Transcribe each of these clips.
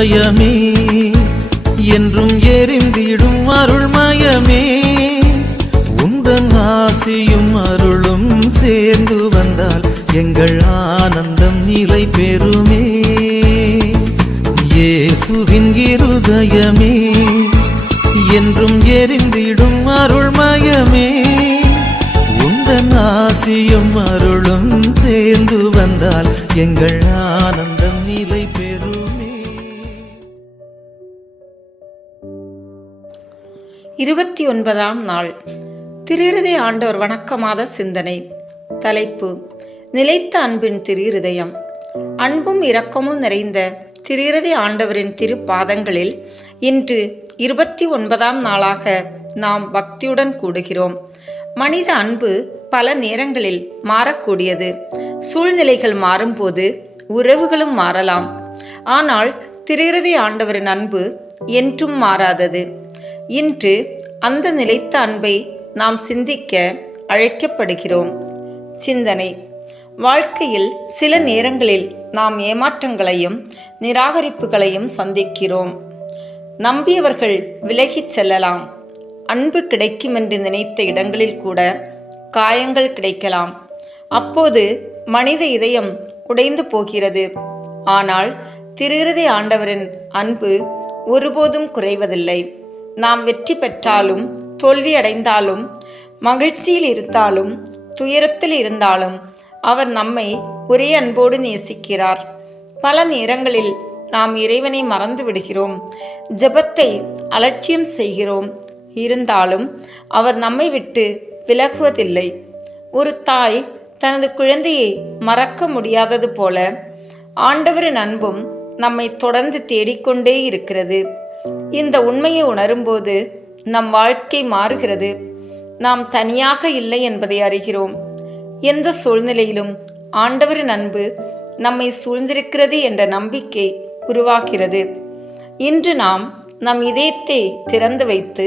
இருதயமே, என்றும் எரிந்திடும் அருள்மயமே, உந்தன் ஆசியும் அருளும் சேர்ந்து வந்தால் எங்கள் ஆனந்தம் நிலை பெறுமே. இயேசுவின் இருதயமே, என்றும் எரிந்திடும் அருள்மயமே, உந்தன் ஆசியும் அருளும் சேர்ந்து வந்தால் எங்கள் ஆனந்தம் நிலை பெறுமே. 29ஆம் நாள் திருஇருதய ஆண்டவர் வணக்க மாத சிந்தனை. தலைப்பு: நிலைத்த அன்பின் திருஇருதயம். அன்பும் இரக்கமும் நிறைந்த திருஇருதய ஆண்டவரின் திருப்பாதங்களில் இன்று 29ஆம் நாளாக நாம் பக்தியுடன் கூடுகிறோம். மனித அன்பு பல நேரங்களில் மாறக்கூடியது. சூழ்நிலைகள் மாறும்போது உறவுகளும் மாறலாம். ஆனால் திருஇருதய ஆண்டவரின் அன்பு என்றும் மாறாதது. இன்று அந்த நிலைத்த அன்பை நாம் சிந்திக்க அழைக்கப்படுகிறோம். சிந்தனை: வாழ்க்கையில் சில நேரங்களில் நாம் ஏமாற்றங்களையும் நிராகரிப்புகளையும் சந்திக்கிறோம். நம்பியவர்கள் விலகிச் செல்லலாம். அன்பு கிடைக்கும் என்று நினைத்த இடங்களில் கூட காயங்கள் கிடைக்கலாம். அப்போது மனித இதயம் உடைந்து போகிறது. ஆனால் திருஇருதய ஆண்டவரின் அன்பு ஒருபோதும் குறைவதில்லை. நாம் வெற்றி பெற்றாலும் தோல்வி அடைந்தாலும் மகிழ்ச்சியில் இருந்தாலும் துயரத்தில் இருந்தாலும் அவர் நம்மை ஒரே அன்போடு நேசிக்கிறார். பல நேரங்களில் நாம் இறைவனை மறந்து விடுகிறோம். ஜெபத்தை அலட்சியம் செய்கிறோம். இருந்தாலும் அவர் நம்மை விட்டு விலகுவதில்லை. ஒரு தாய் தனது குழந்தையை மறக்க முடியாதது போல ஆண்டவரின் அன்பும் நம்மை தொடர்ந்து தேடிக்கொண்டே இருக்கிறது. இந்த உண்மையை உணரும்போது நம் வாழ்க்கை மாறுகிறது. நாம் தனியாக இல்லை என்பதை அறிகிறோம். எந்த சூழ்நிலையிலும் ஆண்டவரின் அன்பு நம்மை சூழ்ந்திருக்கிறது என்ற நம்பிக்கை உருவாகிறது. இன்று நாம் நம் இதயத்தை திறந்து வைத்து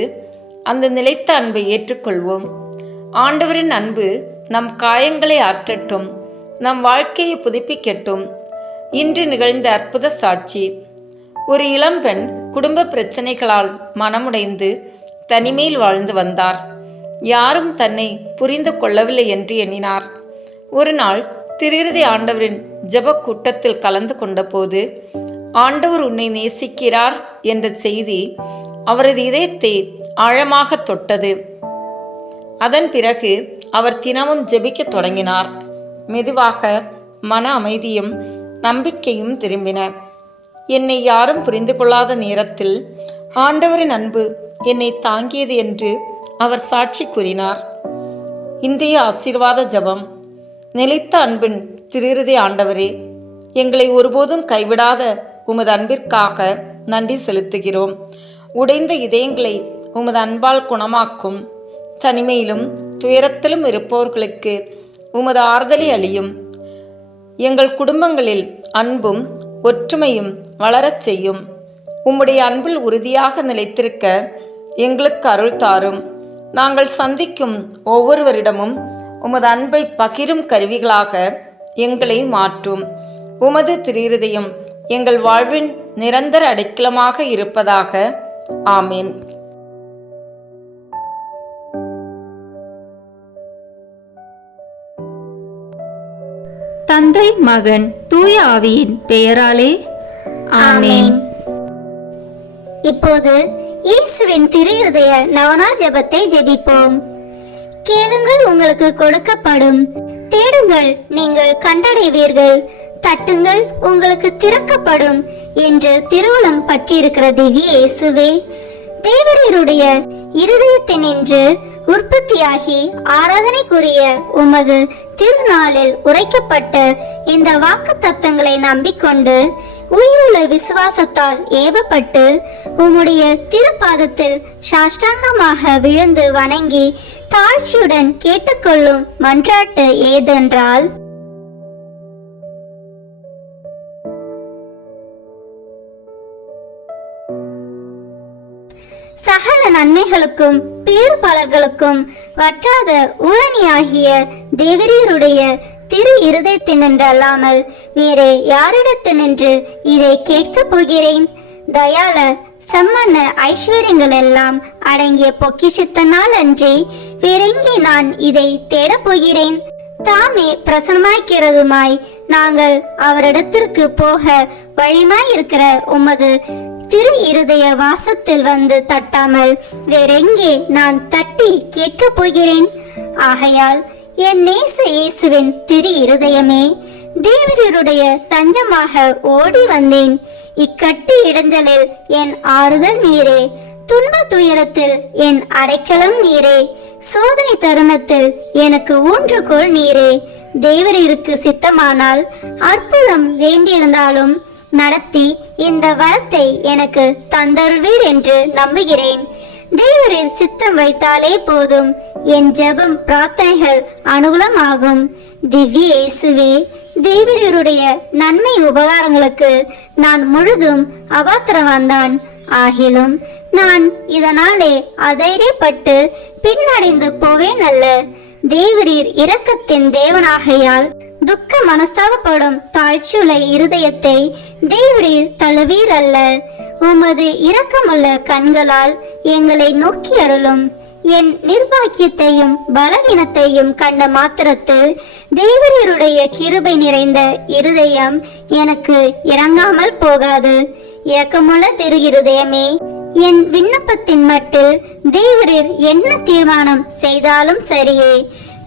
அந்த நிலைத்த அன்பை ஏற்றுக்கொள்வோம். ஆண்டவரின் அன்பு நம் காயங்களை ஆற்றட்டும், நம் வாழ்க்கையை புதுப்பிக்கட்டும். இன்று நிகழ்ந்த அற்புத சாட்சி: ஒரு இளம்பெண் குடும்ப பிரச்சனைகளால் மனமுடைந்து தனிமையில் வாழ்ந்து வந்தார். யாரும் தன்னை புரிந்து கொள்ளவில்லை என்று எண்ணினார். ஒரு நாள் திருஇருதய ஆண்டவரின் ஜெப கூட்டத்தில் கலந்து கொண்ட போது ஆண்டவர் உன்னை நேசிக்கிறார் என்ற செய்தி அவரது இதயத்தை ஆழமாக தொட்டது. அதன் பிறகு அவர் தினமும் ஜெபிக்க தொடங்கினார். மெதுவாக மன அமைதியும் நம்பிக்கையும் திரும்பின. என்னை யாரும் புரிந்து கொள்ளாத நேரத்தில் ஆண்டவரின் அன்பு என்னை தாங்கியது என்று அவர் சாட்சி கூறினார். இன்றைய ஆசீர்வாத ஜெபம்: நிலைத்த அன்பின் திருஇருதய ஆண்டவரே, எங்களை ஒருபோதும் கைவிடாத உமது அன்பிற்காக நன்றி செலுத்துகிறோம். உடைந்த இதயங்களை உமது அன்பால் குணமாக்கும். தனிமையிலும் துயரத்திலும் இருப்பவர்களுக்கு உமது ஆறுதலை அளியும். எங்கள் குடும்பங்களில் அன்பும் ஒற்றுமையும் வளரச் செய்யும். உம்முடைய அன்பில் உறுதியாக நிலைத்திருக்க எங்களுக்கு அருள் தாரும். நாங்கள் சந்திக்கும் ஒவ்வொருவரிடமும் உமது அன்பை பகிரும் கருவிகளாக எங்களை மாற்றும். உமது திருஇருதயம் எங்கள் வாழ்வின் நிரந்தர அடைக்கலமாக இருப்பதாக. ஆமீன். தந்தை, மகன், தூய ஆவியின் பெயராலே ஆமீன். இப்போது இயேசுவின் திருஇருதய நவநாள் ஜெபத்தை ஜெபிப்போம். கேளுங்கள், உங்களுக்கு கொடுக்கப்படும். தேடுங்கள், நீங்கள் கண்டடைவீர்கள். தட்டுங்கள், உங்களுக்கு திறக்கப்படும் என்று திருவுளம் பற்றியிருக்கிற திவ்ய இயேசுவே, தேவரீருடைய இருதயத்தினின்று உற்பத்தியாகி ஆராதனைக்குரிய உமது திருநாளில் உரைக்கப்பட்ட இந்த வாக்கு தத்தங்களை நம்பிக்கொண்டு உயிருள்ள விசுவாசத்தால் ஏவப்பட்டு உம்முடைய திருப்பாதத்தில் சாஷ்டாங்கமாக விழுந்து வணங்கி தாழ்ச்சியுடன் கேட்டுக்கொள்ளும் மன்றாட்டு ஏதென்றால்: சகல நன்மைகளுக்கும் பேறுபாளர்களுக்கும் வற்றாத ஊரணியாகிய தேவரீருடைய திரு இருதயத்தினின்று அல்லாமல் வேறே யாரிடத்தினின்று இதை கேட்கப் போகிறேன்? தயால சம்மன்ன ஐஸ்வர்யங்கள் எல்லாம் அடங்கிய பொக்கிஷத்தினால் அன்றி வேறெங்கே நான் இதை தேடப் போகிறேன்? தாமே பிரசன்னமாய்க்கிறதுமாய் நாங்கள் அவரிடத்திற்கு போக வழியுமாயிருக்கிற உமது திரு இருதய வாசத்தில் வந்து தட்டாமல் வேறெங்கே நான் தட்டி கேட்கப் போகிறேன்? ஆகையால் என் நேச இயேசுவின் திரு இருதயமே, தேவருடைய தஞ்சமாக ஓடி வந்தேன். இக்கட்டு இடைஞ்சலில் என் ஆறுதல் நீரே, துன்ப துயரத்தில் என் அடைக்கலம் நீரே, சோதனை தருணத்தில் எனக்கு ஊன்றுகோல் நீரே. தேவருக்கு சித்தமானால் அற்புதம் வேண்டியிருந்தாலும் நடத்தி இந்த வரத்தை எனக்கு தந்தருள்வீர் என்று நம்புகிறேன். தேவரில் சித்தம் வைத்தாலே போதும், என் ஜெபம் பிரார்த்தனைகள் அனுகூலமாகும். திவ்ய இயேசுவே, தேவருடைய நன்மை உபகாரங்களுக்கு நான் முழுதும் அபாத்திரவான்தான். ஆகிலும் நான் இதனாலே அதைரியப்பட்டு பின்னடைந்து போவேன் அல்ல. தேவரீர் இரக்கத்தின் தேவனாகையால் துக்க மனஸ்தாபப்படும் தாழ்ச்சுள்ள இருதயத்தை தேவரீர் தழுவீர் அல்ல. உமது இரக்கமுள்ள கண்களால் எங்களை நோக்கி அருளும். என் நிர்பாக்கியத்தையும் பலவீனத்தையும் கண்ட மாத்திரத்தில் தேவரீருடைய கிருபை நிறைந்த இருதயம் எனக்கு இறங்காமல் போகாது. இரக்கமுள்ள திரு இருதயமே, என் விண்ணப்பத்தின் மட்டில் தேவரீர் என்ன தீர்மானம் செய்தாலும் சரியே.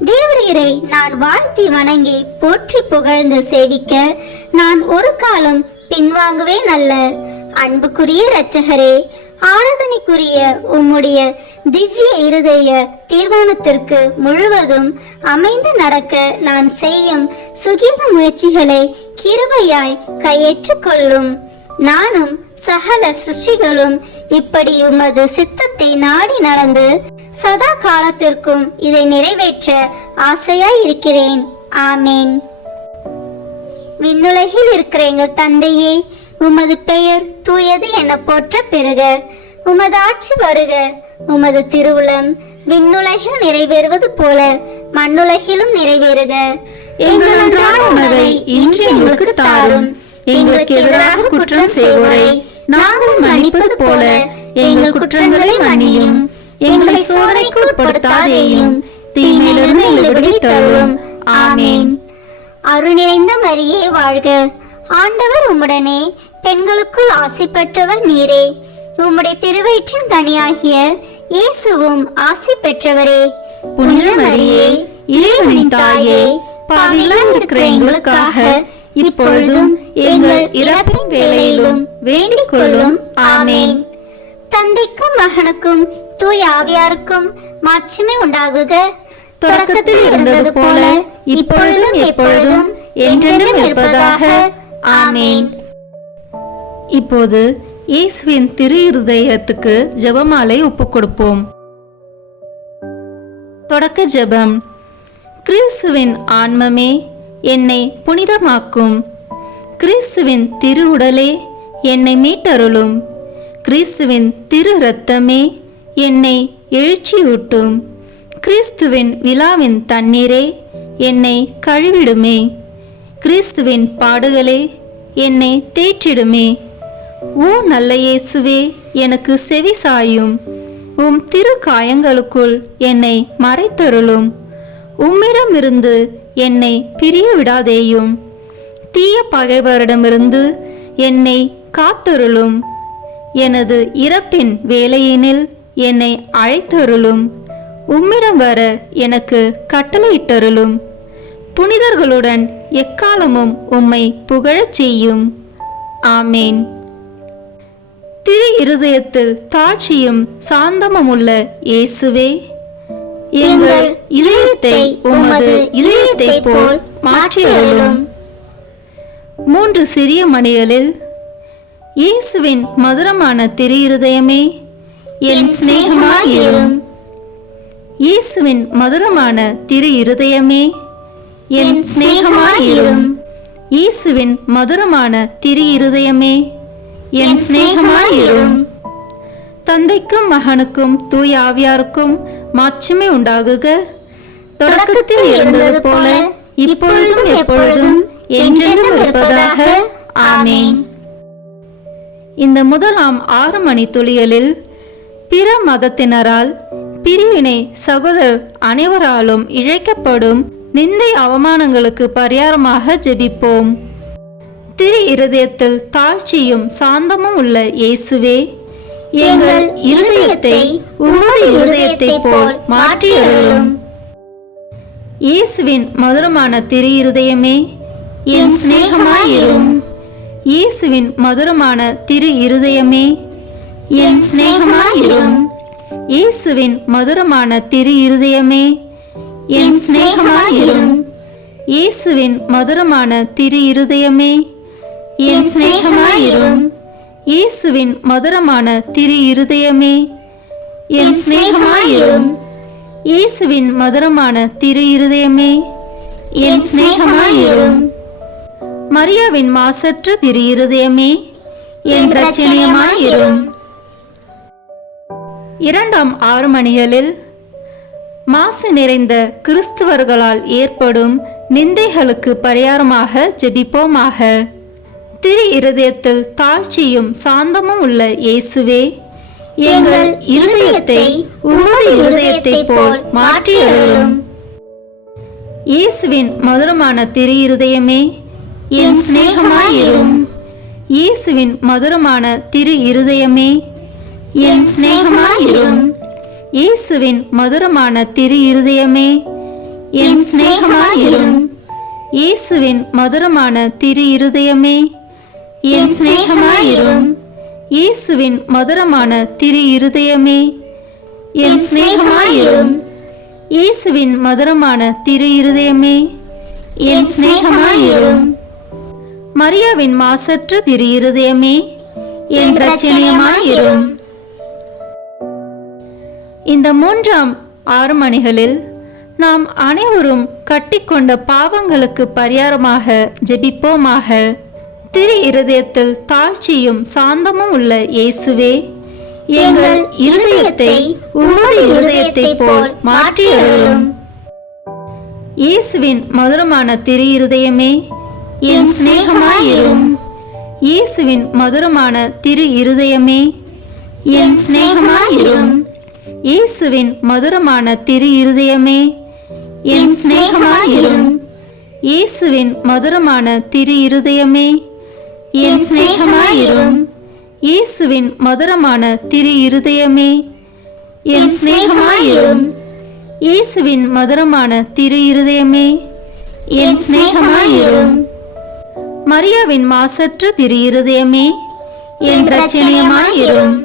தேவரீரை நான் வாழ்த்தி வணங்கி போற்றி புகழ்ந்து சேவிக்க நான் ஒரு காலம் பின்வாங்குவேன் அல்ல. அன்புக்குரிய இரட்சகரே, ஆராதனைக்குரிய உம்முடைய திவ்ய இருதய தீர்மானத்திற்கு முழுவதும் அமைந்து நடக்க நான் செய்யும் சுகீத முயற்சிகளை கிருபையாய் கையேற்றுக் கொள்ளும். நானும் சகல சிருஷ்டிகளும் இப்படி உமது சித்தத்தை நாடி நடந்து சதா காலத்திற்கும் இதை நிறைவேற்ற ஆசையாய் இருக்கிறேன். ஆமேன். விண்ணுலகில் இருக்கிற எங்கள் தந்தையே, உமது பெயர் தூயது என போற்ற பெறுக. உமது ஆட்சி வருக. உமது திருவுளம் விண்ணுலகில் நிறைவேறுவது போல மண்ணுலகிலும் நிறைவேறுக. எங்கள் அன்றாட உணவை இன்று எங்களுக்கு தாரும். எங்களுக்கு எதிராக குற்றம் செய்வோரை நாங்கள் மன்னிப்பது போல எங்கள் குற்றங்களை மன்னியும். எங்களை சோதனைக்கு உட்படுத்தாதேயும், தீமையிலிருந்து எங்களை விடுவித்தருளும். ஆமேன். அருள் நிறைந்த மரியே வாழ்க. ஆண்டவர் உம்முடனே, பெண்களுக்குள் ஆசி பெற்றவர் நீரே. உம்முடைய திருவயிற்றின் கனியாகிய இயேசுவும் ஆசி பெற்றவரே. புனித மரியே, இறைவனின் தாயே, பாவிகளாய் இருக்கிற எங்களுக்காக இப்பொழுதும் எங்கள் இறப்பின் வேளையிலும் வேண்டிக் கொள்ளும். ஆமேன். தந்தைக்கும் மகனுக்கும் தூய ஆவியாருக்கும் மாட்சிமை உண்டாகுக. தொடக்கத்தில் இருந்தது போல இப்பொழுதும் எப்பொழுதும் என்றென்றும் இருப்பதாக. ஆமேன். இப்போது இயேசுவின் திரு இருதயத்துக்கு ஜெபமாலை ஒப்புக் கொடுப்போம். தொடக்க ஜெபம். கிறிஸ்துவின் ஆன்மமே, என்னை புனிதமாக்கும். கிறிஸ்துவின் திரு உடலே, என்னை மீட்டருளும். கிறிஸ்துவின் திரு இரத்தமே, என்னை எழுச்சியூட்டும். கிறிஸ்துவின் விழாவின் தண்ணீரே, என்னை கழுவிடுமே. கிறிஸ்துவின் பாடுகளே, என்னை தேற்றிடுமே. ஓ நல்ல இயேசுவே, எனக்கு செவி சாயும். உம் திரு காயங்களுக்குள் என்னை மறைத்தருளும். உம்மிடமிருந்து என்னை பிரிய விடாதேயும். தீய பகைவரிடமிருந்து என்னை காத்தருளும். எனது இறப்பின் வேளையினில் என்னை அழைத்தருளும். உம்மிடம் வர எனக்கு கட்டளையிட்டருளும். புனிதர்களுடன் எக்காலமும் உம்மை புகழச் செய்யும். ஆமேன். திரு இருதயத்தில் தாட்சியும் சாந்தமும் உள்ள இயேசுவே, எங்கள் இதயத்தை உமது இதயத்தை போல் மாற்றியருளும். 3 சிறிய மணிகளில் இயேசுவின் மதுரமான திரு இருதயமே, என் சிநேகமாயிரும். இயேசுவின் மதுரமான திரு இருதயமே, என் சிநேகமாயிரும். இயேசுவின் மதுரமான திரு இருதயமே, என் சிநேகமாயிரும். தந்தைக்கும் மகனுக்கும் தூய ஆவியாருக்கும் மாட்சிமை உண்டாகுக. தொடக்கத்தில் இருந்தது போல இப்பொழுதும் எப்பொழுதும் என்றென்றும் இருப்பதாக. ஆமேன். இந்த முதலாம் 6 மணித்துளிகளில் பிற மதத்தினரால் பிரிவினை சகோதரர் அனைவராலும் இழைக்கப்படும் நிந்தை அவமானங்களுக்கு பரிகாரமாக ஜெபிப்போம். திரு இருதயத்தில் தாழ்ச்சியும் சாந்தமும் உள்ள இயேசுவே, எங்கள் இருதயத்தை உமது இருதயத்தை போல் மாற்றியருளும். இயேசுவின் மதுரமான திரு இருதயமே, என் சிநேகமாயிரும். இயேசுவின் மதுரமான திரு இருதயமே, என் சிநேகமாயிரும். இயேசுவின் மதுரமான திரு இருதயமே, என் சிநேகமாயிரும். இயேசுவின் மதுரமான திரு இருதயமே, என் சிநேகமாயிரும். இயேசுவின் மதுரமான திரு இருதயமே, என் சிநேகமாயிரும். இயேசுவின் மதுரமான திரு இருதயமே, என் சிநேகமாயிரும். மரியாவின் மாசற்ற திரு இருதயமே, என் இரட்சணியமாயிரும். இரண்டாம் 6 மணிகளில் மாசு நிறைந்த கிறிஸ்துவர்களால் ஏற்படும் நிந்தைகளுக்கு பரிகாரமாக ஜெபிப்போமாக. திரு இருதயத்தில் தாழ்ச்சியும் சாந்தமும் உள்ள இயேசுவே, எங்கள் இருதயத்தை உமது இருதயத்தை போல் மாற்றியருளும். இயேசுவின் மதுரமான திரு இருதயமே, என் சிநேகமாயிரும். இயேசுவின் மதுரமான திரு இருதயமே, என் சிநேகமாயிரும். இயேசுவின் மதுரமான திரு இருதயமே, என் சிநேகமாயிரும். இயேசுவின் மதுரமான திரு இருதயமே, என் சிநேகமாயிரும். இயேசுவின் மதுரமான திரு இருதயமே, என் சிநேகமாயிரும். இயேசுவின் மதுரமான திரு இருதயமே, என் சிநேகமாயிரும். மரியாவின் மாசற்ற திரு இருதயமே, என் இரட்சணியமாயிரும். இந்த மூன்றாம் 6 மணிகளில் நாம் அனைவரும் கட்டிக்கொண்ட பாவங்களுக்கு பரிகாரமாக ஜெபிப்போமாக. திரு இருதயத்தில் தாழ்ச்சியும் சாந்தமும் உள்ள இயேசுவே, எங்கள் இருதயத்தை உமது இருதயத்தை போல் மாற்றியருளும். இயேசுவின் மதுரமான திரு இருதயமே, என் சிநேகமாயிரும். இயேசுவின் மதுரமான திரு இருதயமே, என் சிநேகமாயிரும். இயேசுவின் மதுரமான திரு இருதயமே, என் சிநேகமாயிரும். இயேசுவின் மதுரமான திரு இருதயமே, என் சிநேகமாயிரும். இயேசுவின் மதுரமான திரு இருதயமே, என் சிநேகமாயிரும். இயேசுவின் மதுரமான திரு இருதயமே, என் சிநேகமாயிரும். மரியாவின் மாசற்ற திரு இருதயமே, என் இரட்சணியமாயிரும்.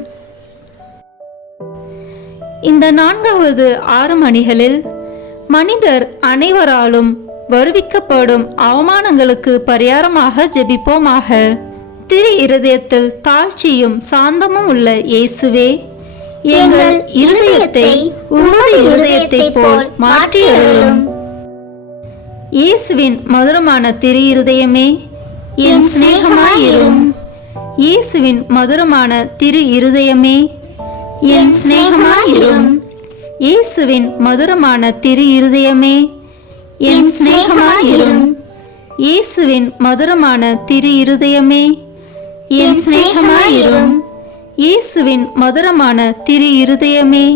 இந்த 4வது 6 மணிகளில் மனிதர் அனைவராலும் வருவிக்கப்படும் அவமானங்களுக்கு பரிகாரமாக ஜெபிப்போமாக. திரு இருதயத்தில் தாழ்ச்சியும் சாந்தமும் உள்ள இயேசுவே, எங்கள் இருதயத்தை உமது இருதயத்தை போல் மாற்றியருளும். இயேசுவின் மதுரமான திரு இருதயமே, என் சிநேகமாயிரும். இயேசுவின் மதுரமான திரு இருதயமே, என் சிநேகமாயிரும். இயேசுவின் மதுரமான திரு இருதயமே, என் சிநேகமாயிரும். இயேசுவின் மதுரமான திரு இருதயமே, என் சிநேகமாயிரும். இயேசுவின் மதுரமான திரு இருதயமே,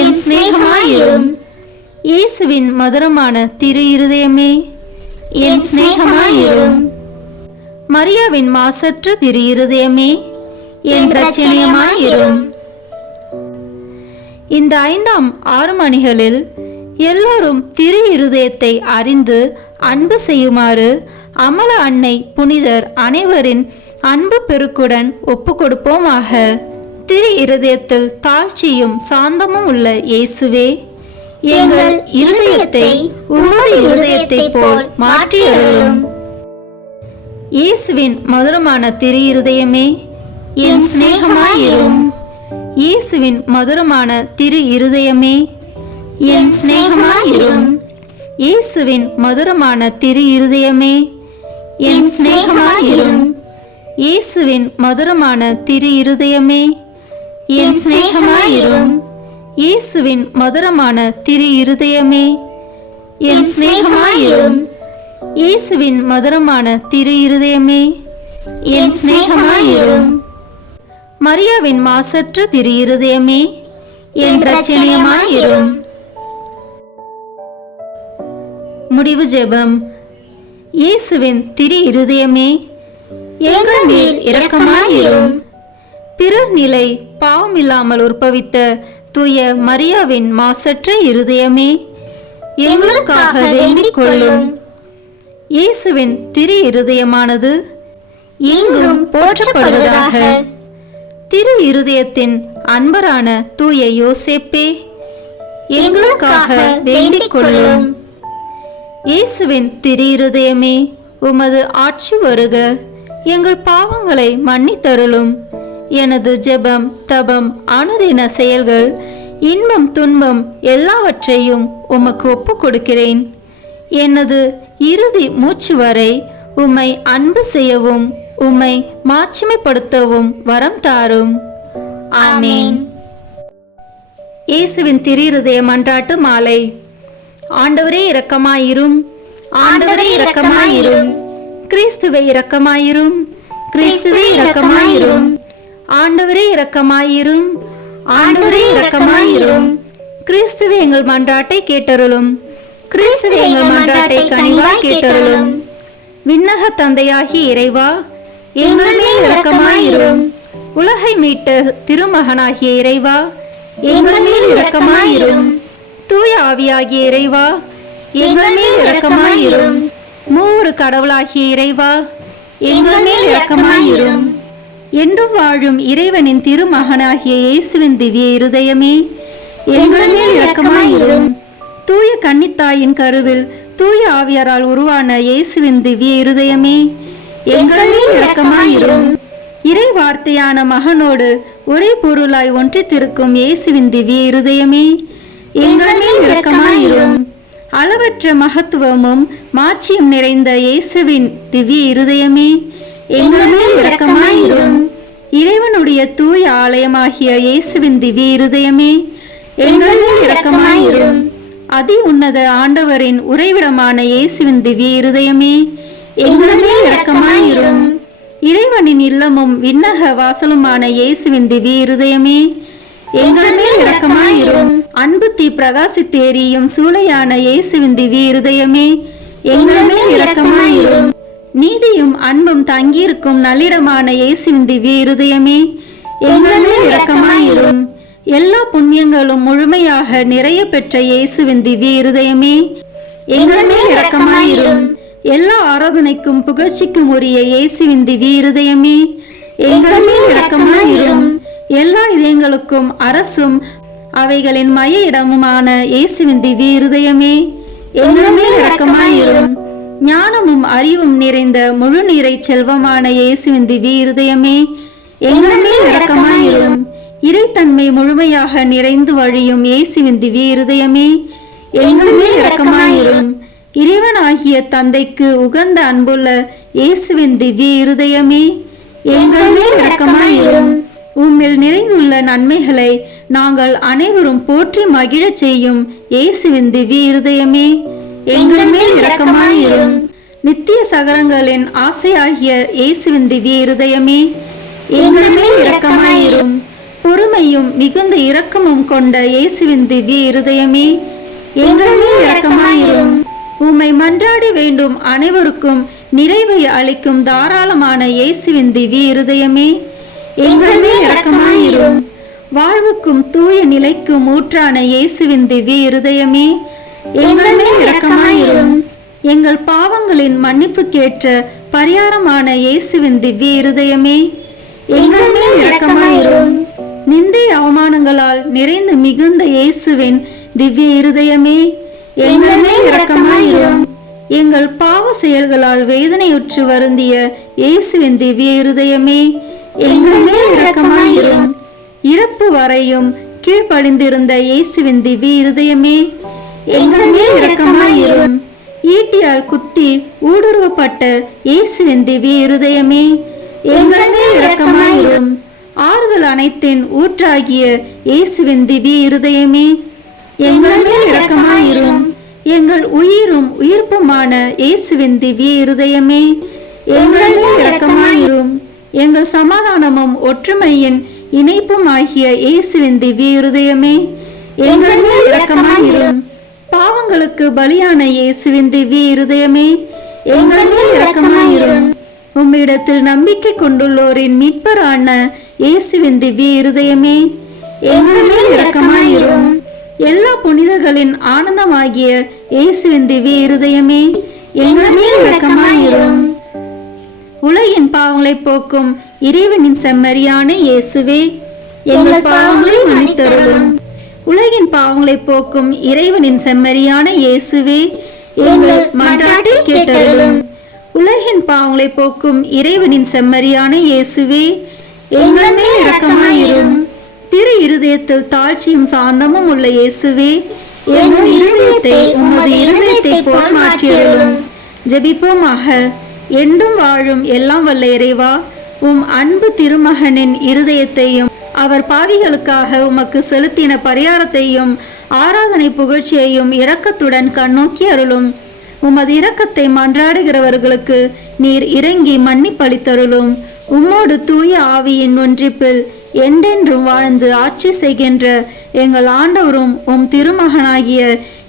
என் சிநேகமாயிரும். இயேசுவின் மதுரமான திரு இருதயமே, என் சிநேகமாயிரும். மரியாவின் மாசற்ற திரு இருதயமே, என் இரட்சணியமாயிரும். இந்த 5ஆம் 6 மணிகளில் எல்லோரும் திரு இருதயத்தை அறிந்து அன்பு செய்யுமாறு அமல அன்னை புனிதர் அனைவரின் அன்பு பெருக்குடன் ஒப்புக்கொடுப்போமாக. திரு இருதயத்தில் தாழ்ச்சியும் சாந்தமும் உள்ள இயேசுவே, எங்கள் இருதயத்தை உமது இருதயத்தை போல் மாற்றியருளும். இயேசுவின் மதுரமான திரு இருதயமே, என் சிநேகமாயிரும். இயேசுவின் மதுரமான திரு இருதயமே, என் சிநேகமாயிரும். இயேசுவின் மதுரமான திரு இருதயமே, என் சிநேகமாயிரும். இயேசுவின் மதுரமான திரு இருதயமே, என் சிநேகமாயிரும். இயேசுவின் மதுரமான திரு இருதயமே, என் சிநேகமாயிரும். இயேசுவின் மதுரமான திரு இருதயமே, என் சிநேகமாயிரும். மரியாவின் மாசற்ற திரு இருதயமே என் இரட்சணியமாயிரும். முடிவு ஜெபம். இயேசுவின் திரு இருதயமே எங்கள் மேல் இரக்கமாயிரும். பிறர் நிலை பாவமில்லாமல் உற்பவித்த தூய மரியாவின் மாசற்ற இருதயமே எங்களுக்காக வேண்டிக் கொள்ளும். இயேசுவின் திரு இருதயமானது எங்கும் போற்றப்படுவதாக. திரு இருதயத்தின் அன்பரான தூய யோசேப்பே எங்களுக்காக வேண்டிக் கொள்ளும். இயேசுவின் திரு இருதயமே உமது ஆட்சி வருக, எங்கள் பாவங்களை மன்னித்தருளும். எனது ஜெபம் தபம் அனுதின செயல்கள் இன்பம் துன்பம் எல்லாவற்றையும் உமக்கு ஒப்புக் கொடுக்கிறேன். எனது இறுதி மூச்சு வரை உம்மை அன்பு செய்யவும் உம்மை மாட்சிமைப்படுத்தவும் வரம் தாரும். ஆமென். இயேசுவின் திரு இருதய மன்றாட்டு மாலை. ஆண்டவரே இரக்கமாயிரும், ஆண்டவரே இரக்கமாயிரும். கிறிஸ்துவே இரக்கமாயிரும், கிறிஸ்துவே இரக்கமாயிரும். ஆண்டவரே இரக்கமாயிரும், ஆண்டவரே இரக்கமாயிரும். கிறிஸ்துவே எங்கள் மன்றாட்டை கேட்டருளும், கிறிஸ்துவே எங்கள் மன்றாட்டை கனிவாய் கேட்டருளும். விண்ணக தந்தையாகி இறைவா எங்கள் மேல் இரக்கமாயிரும். உலகை மீட்ட திருமகனாகிய இறைவா எங்கள் மேல் இரக்கமாயிரும். தூய ஆவியாகிய இறைவா எங்கள் மேல் இரக்கமாயிரும். மூவரு கடவுளாகிய இறைவா எங்கள் மேல் இரக்கமாயிரும். என்றும் வாழும் இறைவனின் திருமகனாகிய இயேசுவின் திவ்ய இருதயமே எங்கள் மேல் இரக்கமாயிரும். தூய கன்னித்தாயின் கருவில் தூய ஆவியாரால் உருவான இயேசுவின் திவ்ய இருதயமே எங்கள் மேல் இரக்கமாயிரும். இறை வார்த்தையான மகனோடு ஒரே பொருளாய் ஒன்றித்திருக்கும் இயேசுவின் திவ்ய இருதயமே எங்கள் மேல் இரக்கமாயிரும். அளவற்ற மகத்துவமும் மாட்சியும் நிறைந்த இயேசுவின் திவ்ய இருதயமே எங்கள் மேல் இரக்கமாயிரும். இறைவனுடைய தூய ஆலயமாகிய இயேசுவின் திவ்ய இருதயமே எங்கள் மேல் இரக்கமாயிரும். அதி உன்னத ஆண்டவரின் உறைவிடமான இயேசுவின் திவ்ய இருதயமே எங்கள் மேல் இரக்கமாயிரும். இறைவனின் இல்லமும் விண்ணக வாசலுமான இயேசுவின் திவ்ய இருதயமே எங்கள் மேல் இரக்கமாயிரும். அன்பு தீ பிரகாசித்து எரியும் சூளையான இயேசுவின் திவ்ய இருதயமே எங்கள் மேல் இரக்கமாயிரும். நீதியும் அன்பும் தங்கியிருக்கும் நல்லிடமான இயேசுவின் திவ்ய இருதயமே எங்கள் மேல் இரக்கமாயிரும். எல்லா புண்ணியங்களும் முழுமையாக நிறைய பெற்ற இயேசுவின் திவ்ய இருதயமே எங்கள் மேல் இரக்கமாயிரும். எல்லா ஆராதனைக்கும் புகழ்ச்சிக்கும் உரிய இயேசுவின் திவ்ய இருதயமே எங்கள் மேல் இரக்கமாயிரும். எல்லா இதயங்களுக்கும் அரசும் அவைகளின் மைய இடமுமான இயேசுவின் திவ்ய இருதயமே எங்கள் மேல் இரக்கமாயிரும். ஞானமும் அறிவும் நிறைந்த முழு நீரை செல்வமான இயேசுவின் திவ்ய இருதயமே எங்கள் மேல் இரக்கமாயிரும். இறைத்தன்மை முழுமையாக நிறைந்து வழியும் இயேசுவின் திவ்ய இருதயமே எங்கள் மேல் இரக்கமாயிரும். இறைவனாகிய தந்தைக்கு உகந்த அன்புள்ள இயேசுவின் திவ்ய இருதயமே எங்கள் மேல் இரக்கமாயிரும். உம்மில் நிறைந்துள்ள நன்மைகளை நாங்கள் அனைவரும் போற்றி மகிழச் செய்யும் இயேசுவின் திவ்ய இருதயமே எங்கள் மேல் இரக்கமாயிரும். நித்திய சகரங்களின் ஆசையாகிய இயேசுவின் திவ்ய இருதயமே எங்கள் மேல் இரக்கமாயிரும். பொறுமையும் மிகுந்த இரக்கமும் கொண்ட இயேசுவின் திவ்ய இருதயமே எங்கள் மேல் இரக்கமாயிரும். உம்மை மன்றாடி வேண்டும் அனைவருக்கும் நிறைவை அளிக்கும் தாராளமான இயேசுவின் திவ்ய இருதயமே எங்கள் மேல் இரக்கமாயிரும். வாழ்வுக்கும் தூய நிலைக்கும் ஊற்றான இயேசுவின் திவ்ய இருதயமே எங்கள் மேல் இரக்கமாயிரும். எங்கள் பாவங்களின் மன்னிப்புக்கேற்ற பரிகாரமான இயேசுவின் திவ்ய இருதயமே எங்கள் மேல் இரக்கமாயிரும். நிந்தை அவமானங்களால் நிறைந்து மிகுந்த இயேசுவின் திவ்ய இருதயமே எங்கள் மேல் இரக்கமாயிரும். எங்கள் பாவ செயல்களால் வேதனையுற்று வருந்திய இயேசுவின் திவ்ய இருதயமே எங்கள் மேல் இரக்கமாயிரும். இறப்பு வரையும் கீழ்ப்படிந்திருந்த இயேசுவின் திவ்ய இருதயமே எங்கள் மேல் இரக்கமாயிரும். ஈட்டியால் குத்தி ஊடுருவப்பட்ட இயேசுவின் திவ்ய இருதயமே எங்கள் மேல் இரக்கமாயிரும். ஆறுதல் அனைத்தின் ஊற்றாகிய இயேசுவின் திவ்ய இருதயமே எங்கள் மேல் இரக்கமாயிரும். எங்கள் உயிரும் உயிர்ப்புமான இயேசுவின் திவ்ய இருதயமே எங்கள் மேல் இரக்கமாயிரும். எங்கள் சமாதானமும் ஒற்றுமையின் இணைப்பும் ஆகிய இயேசுவின் திவ்ய இருதயமே, எங்கள் மேல் இரக்கமாயிரும். பாவங்களுக்கு பலியான இயேசுவின் திவ்ய இருதயமே, எங்கள் மேல் இரக்கமாயிரும். உம்மிடத்தில் நம்பிக்கை கொண்டுள்ளோரின் மீட்பரான இயேசுவின் திவ்ய இருதயமே, எங்கள் மேல் இரக்கமாயிரும். எல்லா புனிதர்களின் ஆனந்தமாகிய இயேசுவின் திவ்ய இருதயமே, எங்கள் மேல் இரக்கமாயிரும். உலகின் பாவங்களை போக்கும் இறைவனின் செம்மறியான இயேசுவே, எங்கள் பாவங்களை மன்னித்தருளும். உலகின் பாவங்களை போக்கும் இறைவனின் செம்மறியான இயேசுவே, எங்கள் மன்றாட்டை கேட்டருளும். உலகின் பாவங்களை போக்கும் இறைவனின் செம்மறியான இயேசுவே, எங்கள் மேல் இரக்கமாயிரும். திரு இருதயத்தில் தாழ்ச்சியும் சாந்தமும் உள்ள இயேசுவே, எங்கள் இருதயத்தை உமது இருதயத்தை போல் மாற்றியருளும். ஜெபிப்போமாக. என்றும் வாழும் எல்லாம் வல்ல இறைவா, உம் அன்பு திருமகனின் இருதயத்தையும் அவர் பாவிகளுக்காக உமக்கு செலுத்தின பரிகாரத்தையும் ஆராதனை புகழ்ச்சியையும் இரக்கத்துடன் கண்ணோக்கி அருளும். உமது இரக்கத்தை மன்றாடுகிறவர்களுக்கு நீர் இறங்கி மன்னிப்பளித்தருளும். உம்மோடு தூய ஆவியின் ஒன்றிப்பில் என்றென்றும் வாழ்ந்து ஆட்சி செய்கின்ற எங்கள் ஆண்டவரும் உம் திருமகனாகிய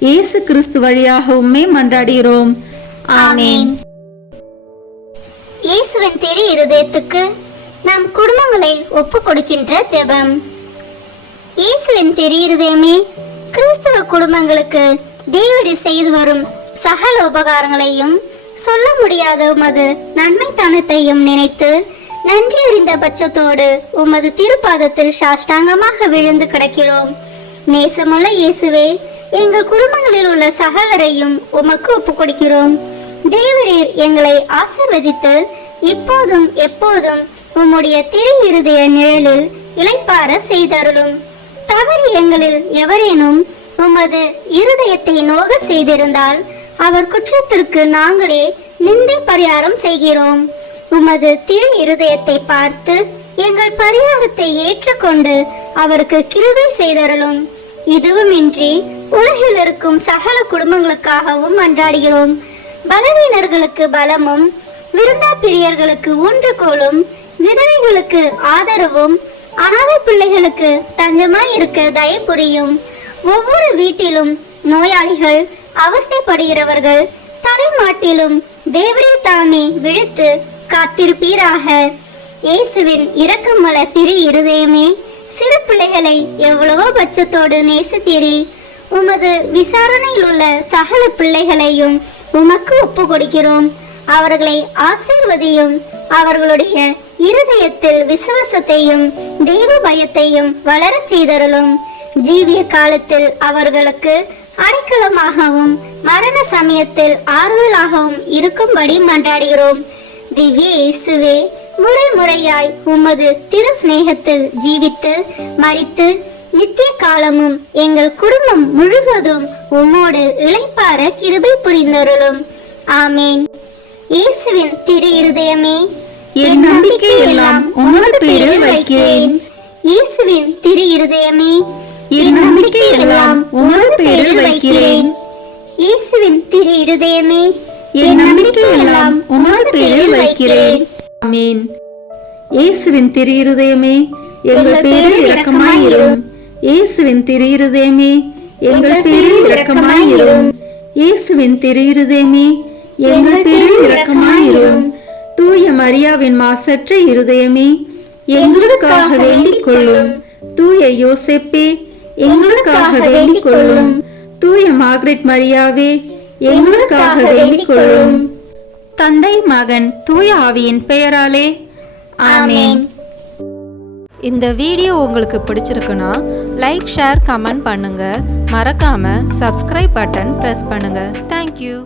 இயேசு கிறிஸ்து வழியாக உம்மை மன்றாடுகிறோம். ஆமென். இயேசுவின் திரு இருதயத்துக்கு நம் குடும்பங்களை ஒப்பு கொடுக்கின்ற ஜெபம். இயேசுவின் திரு இருதயமே, கிறிஸ்தவ குடும்பங்களுக்கு தேவரீ செய்து வரும் சகல உபகாரங்களையும் சொல்ல முடியாத உமது நன்மைத்தனத்தையும் நினைத்து நன்றி அறிந்த பட்சத்தோடு உமது திருப்பாதத்தில் சாஷ்டாங்கமாக விழுந்து கிடக்கிறோம். நேசமுள்ள இயேசுவே, எங்கள் குடும்பங்களில் உள்ள சகலரையும் உமக்கு ஒப்பு கொடுக்கிறோம். தேவரீர் எங்களை ஆசீர்வதித்து இப்போதும் எப்போதும் உம்முடைய திரு இருதய நிழலில் இளைப்பார செய்தருளும். தவறு எங்களில் எவரேனும் உமது இருதயத்தை நோக செய்திருந்தால் அவர் குற்றத்திற்கு நாங்களே நிந்தை பரிகாரம் செய்கிறோம். உமது திரு இருதயத்தை பார்த்து எங்கள் பரிகாரத்தை ஏற்றுக்கொண்டு அவருக்கு கிருபை செய்தருளும். இதுவுமின்றி உலகில் இருக்கும் சகல குடும்பங்களுக்காகவும் மன்றாடுகிறோம். பலவீனர்களுக்கு பலமும், விருந்தா பிரியர்களுக்கு ஊன்றுகோலும், விதவைகளுக்கு ஆதரவும், அனாதை பிள்ளைகளுக்கு தஞ்சமாய் இருக்க தயவு புரியும். ஒவ்வொரு வீட்டிலும் நோயாளிகள், அவஸ்தைப்படுகிறவர்கள் தலைமாட்டிலும் தேவரே தாமே விழுத்து காத்திருப்பீராக. இயேசுவின் இரக்கமுள்ள திரு இருதயமே, சிறு பிள்ளைகளை எவ்வளவோ பட்சத்தோடு நேசித்தீரே. உமது விசாரணையில் உள்ள சகல பிள்ளைகளையும் உமக்கு ஒப்பு கொடுக்கிறோம். அவர்களை ஆசீர்வதியும். அவர்களுடைய இருதயத்தில் விசுவாசத்தையும் தெய்வ பயத்தையும் வளரச் செய்தருளும். ஜீவிய காலத்தில் அவர்களுக்கு அடைக்கலமாகவும் மரண சமயத்தில் ஆறுதலாகவும் இருக்கும்படி மன்றாடுகிறோம். திவ்ய இயேசுவே, முறை முறையாய் உமது திரு சிநேகத்தில் ஜீவித்து மரித்து நித்திய காலமும் எங்கள் குடும்பம் முழுவதும் உம்மோடு இளைப்பார கிருபை புரிந்தருளும். ஆமேன். இயேசுவின் திரு இருதயமே, என் நம்பிக்கை எல்லாம் உமது பேரில் வைக்கிறேன். இயேசுவின் திரு இருதயமே, என் நம்பிக்கை எல்லாம் உமது பேரில் வைக்கிறேன். இயேசுவின் திரு இருதயமே, என் நம்பிக்கை எல்லாம் உமது பேரில் வைக்கிறேன். ஆமென். இயேசுவின் திரு இருதயமே, எங்கள் பேரில் இரக்கமாயிரும். இயேசுவின் திரு இருதயமே, எங்கள் பேரில் இரக்கமாயிரும். இயேசுவின் திரு இருதயமே, எங்கள் பேரில் இரக்கமாயிரும். தூய மரியாவின் மாசற்ற இருதயமே, எங்களுக்காக வேண்டிக் கொள்ளும். தூய யோசேப்பே, எங்களுக்காக வேண்டிக் கொள்ளும். தூய மார்கரெட் மரியாவே, எங்களுக்காக வேண்டிக் கொள்ளும். தந்தை, மகன், தூய ஆவியின் பெயராலே ஆமென். இந்த வீடியோ உங்களுக்கு பிடிச்சிருக்குன்னா லைக், ஷேர், கமெண்ட் பண்ணுங்க. மறக்காம சப்ஸ்கிரைப் பட்டன் பிரஸ் பண்ணுங்க. தேங்க்யூ.